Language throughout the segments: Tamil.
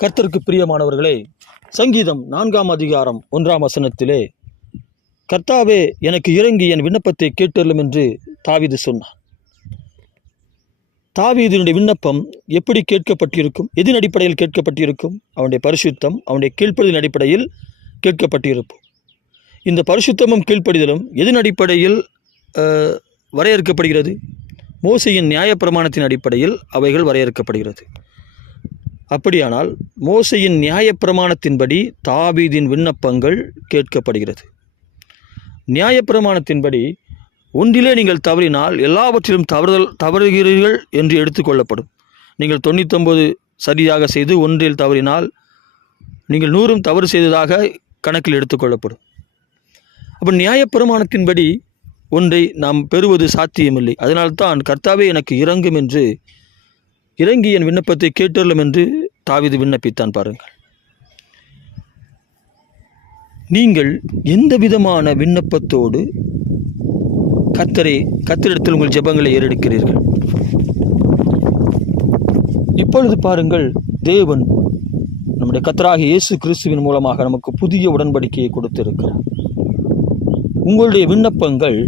கர்த்தருக்கு பிரியமானவர்களே, சங்கீதம் 4ஆம் அதிகாரம் 1ஆம் வசனத்திலே, கர்த்தாவே எனக்கு இறங்கி என் விண்ணப்பத்தை கேட்டருளும் என்று தாவீது சொன்னான். தாவீதினுடைய விண்ணப்பம் எப்படி கேட்கப்பட்டிருக்கும்? எதின் அடிப்படையில் கேட்கப்பட்டிருக்கும்? அவனுடைய பரிசுத்தம், அவனுடைய கீழ்ப்படிதலின் அடிப்படையில் கேட்கப்பட்டிருக்கும். இந்த பரிசுத்தமும் கீழ்ப்படிதலும் எதின் அடிப்படையில் வரையறுக்கப்படுகிறது? மோசேயின் நியாயப்பிரமாணத்தின் அடிப்படையில் அவைகள் வரையறுக்கப்படுகிறது. அப்படியானால் மோசேயின் நியாயப்பிரமாணத்தின்படி தாவீதின் விண்ணப்பங்கள் கேட்கப்படுகிறது. நியாயப்பிரமாணத்தின்படி ஒன்றிலே நீங்கள் தவறினால் எல்லாவற்றிலும் தவறுகிறீர்கள் என்று எடுத்துக்கொள்ளப்படும். நீங்கள் 99 சரியாக செய்து ஒன்றில் தவறினால் நீங்கள் 100 தவறு செய்ததாக கணக்கில் எடுத்துக்கொள்ளப்படும். அப்போ நியாயப்பிரமாணத்தின்படி ஒன்றை நாம் பெறுவது சாத்தியமில்லை. அதனால்தான் கர்த்தாவே எனக்கு இறங்கும் என்று, இறங்கி என் விண்ணப்பத்தை கேட்டருளும் என்று தாவீது விண்ணப்பித்தான். பாருங்கள், நீங்கள் எந்த விதமான விண்ணப்பத்தோடு கர்த்தரிடத்தில் உங்கள் ஜெபங்களை ஏறெடுக்கிறீர்கள்? இப்பொழுது பாருங்கள், தேவன் நம்முடைய கர்த்தராகிய இயேசு கிறிஸ்துவின் மூலமாக நமக்கு புதிய உடன்படிக்கையை கொடுத்திருக்கிறார். உங்களுடைய விண்ணப்பங்கள்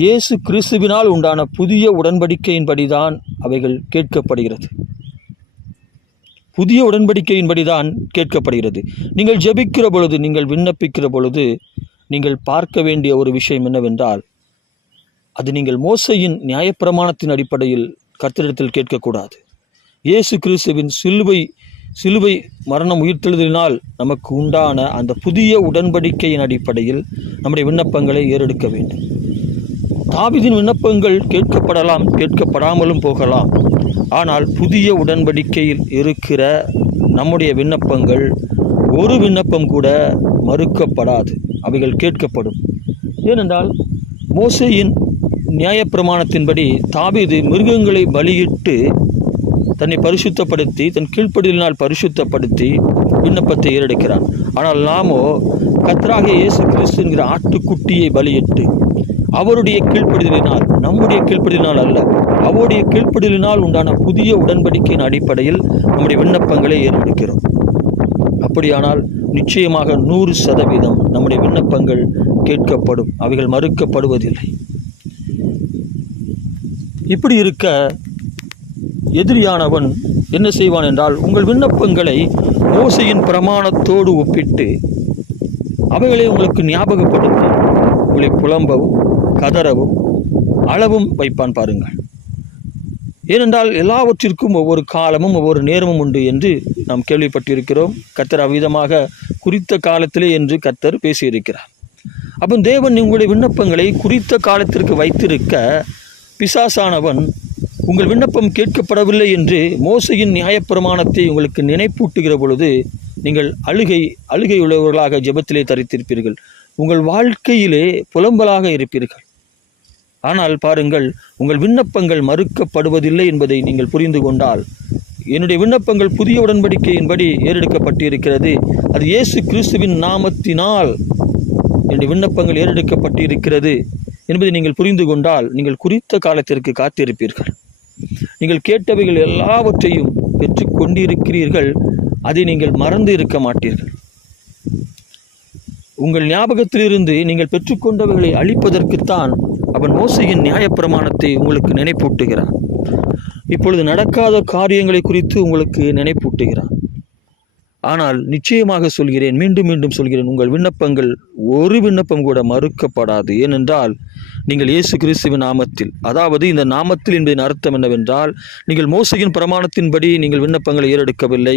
இயேசு கிறிஸ்துவினால் உண்டான புதிய உடன்படிக்கையின்படிதான் அவைகள் கேட்கப்படுகிறது. புதிய உடன்படிக்கையின்படிதான் கேட்கப்படுகிறது. நீங்கள் ஜெபிக்கிற பொழுது, நீங்கள் விண்ணப்பிக்கிற பொழுது நீங்கள் பார்க்க வேண்டிய ஒரு விஷயம் என்னவென்றால், அது நீங்கள் மோசேயின் நியாயப்பிரமாணத்தின் அடிப்படையில் கர்த்தரிடத்தில் கேட்கக்கூடாது. இயேசு கிறிஸ்துவின் சிலுவை மரணம் உயிர்த்தெழுதலினால் நமக்கு உண்டான அந்த புதிய உடன்படிக்கையின் அடிப்படையில் நம்முடைய விண்ணப்பங்களை ஏறெடுக்க வேண்டும். தாவீதின் விண்ணப்பங்கள் கேட்கப்படலாம், கேட்கப்படாமலும் போகலாம். ஆனால் புதிய உடன்படிக்கையில் இருக்கிற நம்முடைய விண்ணப்பங்கள் ஒரு விண்ணப்பம் கூட மறுக்கப்படாது, அவைகள் கேட்கப்படும். ஏனென்றால் மோசேயின் நியாயப்பிரமாணத்தின்படி தாவீது மிருகங்களை பலியிட்டு தன்னை பரிசுத்தப்படுத்தி, தன் கீழ்ப்படிதலினால் பரிசுத்தப்படுத்தி விண்ணப்பத்தை ஏறெடுக்கிறான். ஆனால் நாமோ கர்த்தராகிய இயேசு கிறிஸ்து என்கிற ஆட்டுக்குட்டியை பலியிட்டு அவருடைய கீழ்ப்படிதலினால், நம்முடைய கீழ்ப்படிதலினால் அல்ல, அவருடைய கீழ்ப்படிதலினால் உண்டான புதிய உடன்படிக்கையின் அடிப்படையில் நம்முடைய விண்ணப்பங்களை ஏறெடுக்கிறோம். அப்படியானால் நிச்சயமாக 100% நம்முடைய விண்ணப்பங்கள் கேட்கப்படும், அவைகள் மறுக்கப்படுவதில்லை. இப்படி இருக்க எதிரியானவன் என்ன செய்வான் என்றால், உங்கள் விண்ணப்பங்களை மோசேயின் பிரமாணத்தோடு ஒப்பிட்டு அவைகளை உங்களுக்கு ஞாபகப்படுத்தி உங்களை புலம்பவும் கதறவும் அளவும் வைப்பான். பாருங்கள், ஏனென்றால் எல்லாவற்றிற்கும் ஒவ்வொரு காலமும் ஒவ்வொரு நேரமும் உண்டு என்று நாம் கேள்விப்பட்டிருக்கிறோம். கர்த்தர் அவ்விதமாக குறித்த காலத்திலே என்று கர்த்தர் பேசியிருக்கிறார். அப்போ தேவன் உங்களுடைய விண்ணப்பங்களை குறித்த காலத்திற்கு வைத்திருக்க, பிசாசானவன் உங்கள் விண்ணப்பம் கேட்கப்படவில்லை என்று மோசேயின் நியாயப்பிரமாணத்தை உங்களுக்கு நினைப்பூட்டுகிற பொழுது நீங்கள் அழுகை உள்ளவர்களாக ஜெபத்திலே தரித்திருப்பீர்கள். உங்கள் வாழ்க்கையிலே புலம்பலாக இருப்பீர்கள். ஆனால் பாருங்கள், உங்கள் விண்ணப்பங்கள் மறுக்கப்படுவதில்லை என்பதை நீங்கள் புரிந்து கொண்டால், என்னுடைய விண்ணப்பங்கள் புதிய உடன்படிக்கையின்படி ஏறெடுக்கப்பட்டிருக்கிறது, அது இயேசு கிறிஸ்துவின் நாமத்தினால் என்னுடைய விண்ணப்பங்கள் ஏறெடுக்கப்பட்டிருக்கிறது என்பதை நீங்கள் புரிந்து கொண்டால், நீங்கள் குறித்த காலத்திற்கு காத்திருப்பீர்கள். நீங்கள் கேட்டவைகள் எல்லாவற்றையும் பெற்றுக்கொண்டிருக்கிறீர்கள், அதை நீங்கள் மறந்து இருக்க மாட்டீர்கள். உங்கள் ஞாபகத்திலிருந்து நீங்கள் பெற்றுக்கொண்டவைகளை அழிப்பதற்குத்தான் அவன் மோசேயின் நியாயப்பிரமாணத்தை உங்களுக்கு நினைப்பூட்டுகிறான். இப்பொழுது நடக்காத காரியங்களை குறித்து உங்களுக்கு நினைப்பூட்டுகிறான். ஆனால் நிச்சயமாக சொல்கிறேன், மீண்டும் மீண்டும் சொல்கிறேன், உங்கள் விண்ணப்பங்கள் ஒரு விண்ணப்பம் கூட மறுக்கப்படாது. ஏனென்றால் நீங்கள் இயேசு கிறிஸ்துவின் நாமத்தில், அதாவது இந்த நாமத்தில் என்பதின் அர்த்தம் என்னவென்றால், நீங்கள் மோசேயின் பிரமாணத்தின்படி நீங்கள் விண்ணப்பங்களை ஏறெடுக்கவில்லை,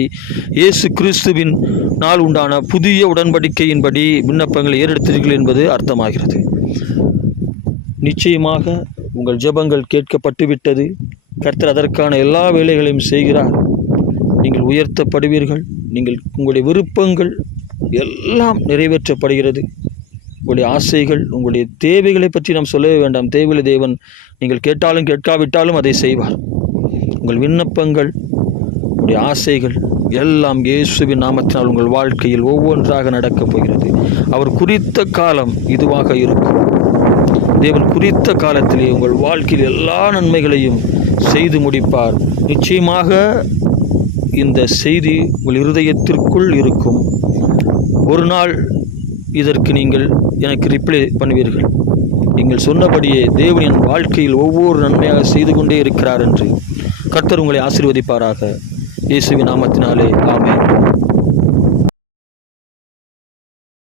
இயேசு கிறிஸ்துவின் நாள் உண்டான புதிய உடன்படிக்கையின்படி விண்ணப்பங்களை ஏறெடுத்தீர்கள் என்பது அர்த்தமாகிறது. நிச்சயமாக உங்கள் ஜெபங்கள் கேட்கப்பட்டு விட்டது. கர்த்தர் அதற்கான எல்லா வேலைகளையும் செய்கிறார். நீங்கள் உயர்த்தப்படுவீர்கள். உங்களுடைய விருப்பங்கள் எல்லாம் நிறைவேற்றப்படுகிறது. உங்களுடைய ஆசைகள், உங்களுடைய தேவைகளை பற்றி நாம் சொல்லவே வேண்டாம். தேவைகளை தேவன் நீங்கள் கேட்டாலும் கேட்காவிட்டாலும் அதை செய்வார். உங்கள் விண்ணப்பங்கள், உங்களுடைய ஆசைகள் எல்லாம் இயேசுவின் நாமத்தினால் உங்கள் வாழ்க்கையில் ஒவ்வொன்றாக நடக்கப் போகிறது. அவர் குறித்த காலம் இதுவாக இருக்கும். தேவன் குறித்த காலத்திலே உங்கள் வாழ்க்கையில் எல்லா நன்மைகளையும் செய்து முடிப்பார். நிச்சயமாக இந்த செய்தி உங்கள் இருதயத்திற்குள் இருக்கும். ஒரு நாள் இதற்கு நீங்கள் எனக்கு ரிப்ளை பண்ணுவீர்கள். நீங்கள் சொன்னபடியே தேவன் என் வாழ்க்கையில் ஒவ்வொரு நன்மையாக செய்து கொண்டே இருக்கிறார் என்று. கர்த்தர் உங்களை ஆசீர்வதிப்பாராக. இயேசுவின் நாமத்தினாலே ஆமென்.